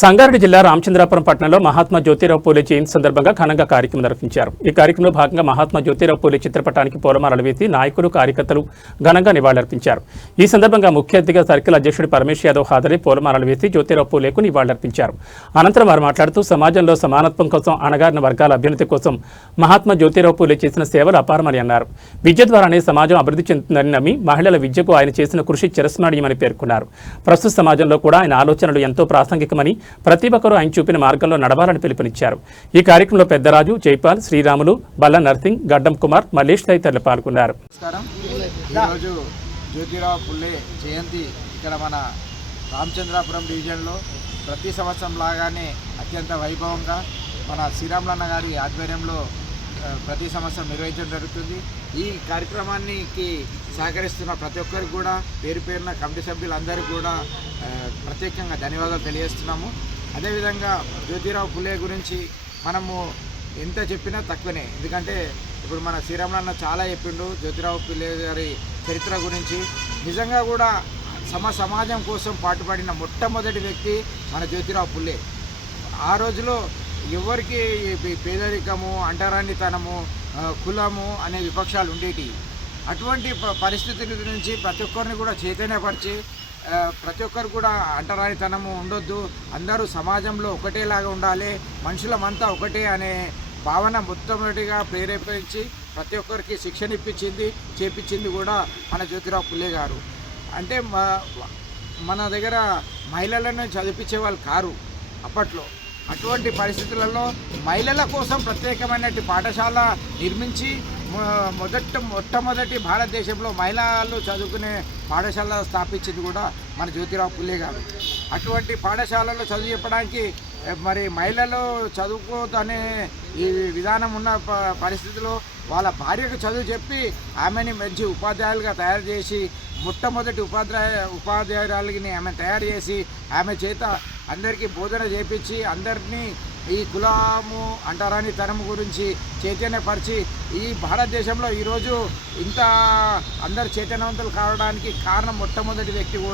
సంగారెడ్డి జిల్లా రామచంద్రాపురం పట్టణంలో మహాత్మా జ్యోతిరావు పూలే జయంతి సందర్భంగా ఘనంగా కార్యక్రమం నిర్వహించారు. ఈ కార్యక్రమంలో భాగంగా మహాత్మా జ్యోతిరావు పూలే చిత్రపటానికి పూలమాలలు వేసి నాయకులు కార్యకర్తలు ఘనంగా నివాళులర్పించారు. ఈ సందర్భంగా ముఖ్య అతిథిగా సర్కిల్ అధ్యక్షుడు పరమేశ్ యాదవ్ హాజరై పూలమాలలు వేసి జ్యోతిరావు పూలేకు నివాళులర్పించారు. అనంతరం వారు మాట్లాడుతూ సమాజంలో సమానత్వం కోసం, అణగారిన వర్గాల అభ్యున్నతి కోసం మహాత్మా జ్యోతిరావు పూలే చేసిన సేవలు అపారమని అన్నారు. విద్య ద్వారానే సమాజం అభివృద్ధి చెందుతుందని నమ్మి మహిళల విద్యకు ఆయన చేసిన కృషి చిరస్మరణీయమని పేర్కొన్నారు. ప్రస్తుత సమాజంలో కూడా ఆయన ఆలోచనలు ఎంతో ప్రాసంగికమని, ప్రతి ఒక్కరూ ఆయన చూపిన మార్గంలో నడవాలని పిలుపునిచ్చారు. ఈ కార్యక్రమంలో పెద్దరాజు, జైపాల్, శ్రీరాములు, బల్ల నర్సింగ్, గడ్డం కుమార్, మల్లేష్ తదితరులు పాల్గొన్నారు. ఈరోజు జ్యోతిరావు పుల్లే జయంతి ఇక్కడ మన రామచంద్రాపురం డివిజన్లో ప్రతి సంవత్సరం లాగానే అత్యంత వైభవంగా మన శ్రీరాములన్న గారి ఆధ్వర్యంలో ప్రతి సంవత్సరం నిర్వహించడం జరుగుతుంది. ఈ కార్యక్రమానికి సహకరిస్తున్న ప్రతి ఒక్కరికి కూడా పేరు పేరున కమిటీ సభ్యులందరికీ కూడా ప్రత్యేకంగా ధన్యవాదాలు తెలియజేస్తున్నాము. అదేవిధంగా జ్యోతిరావు పుల్లే గురించి మనము ఎంత చెప్పినా తక్కువనే, ఎందుకంటే ఇప్పుడు మన శ్రీరాములన్న చాలా చెప్పిండు జ్యోతిరావు పుల్లే గారి చరిత్ర గురించి. నిజంగా కూడా సమాజం కోసం పాటుపడిన మొట్టమొదటి వ్యక్తి మన జ్యోతిరావు పుల్లే. ఆ రోజులో ఎవరికి పేదరికము, అంటరానితనము, కులము అనే విపక్షాలు ఉండేవి. అటువంటి పరిస్థితుల నుంచి ప్రతి ఒక్కరిని కూడా చైతన్యపరిచి ప్రతి ఒక్కరు కూడా అంటరానితనము ఉండొద్దు, అందరూ సమాజంలో ఒకటేలాగా ఉండాలి, మనుషులమంతా ఒకటే అనే భావన మొట్టమొదటిగా ప్రేరేపించి ప్రతి ఒక్కరికి శిక్షణ చేపించింది కూడా మన జ్యోతిరావు పుల్లే గారు. అంటే మన దగ్గర మహిళలను చదివించే వాళ్ళు కారు అప్పట్లో. అటువంటి పరిస్థితులలో మహిళల కోసం ప్రత్యేకమైనటువంటి పాఠశాల నిర్మించి మొట్టమొదటి భారతదేశంలో మహిళలు చదువుకునే పాఠశాల స్థాపించింది కూడా మన జ్యోతిరావు పుల్లే గారు. అటువంటి పాఠశాలలో చదువు చెప్పడానికి మరి మహిళలు చదువుకోదనే ఈ విధానం ఉన్న పరిస్థితిలో వాళ్ళ భార్యకు చదువు చెప్పి ఆమెని మంచి ఉపాధ్యాయులుగా తయారు చేసి, మొట్టమొదటి ఉపాధ్యాయురాలిని ఆమె తయారు చేసి ఆమె చేత అందరికీ బోధన చేపించి అందరినీ ఈ కులము, అంటరానితనము గురించి చైతన్యపరిచి ఈ భారతదేశంలో ఈరోజు ఇంత అందరు చైతన్యవంతులు కావడానికి కారణం మొట్టమొదటి వ్యక్తి కూడా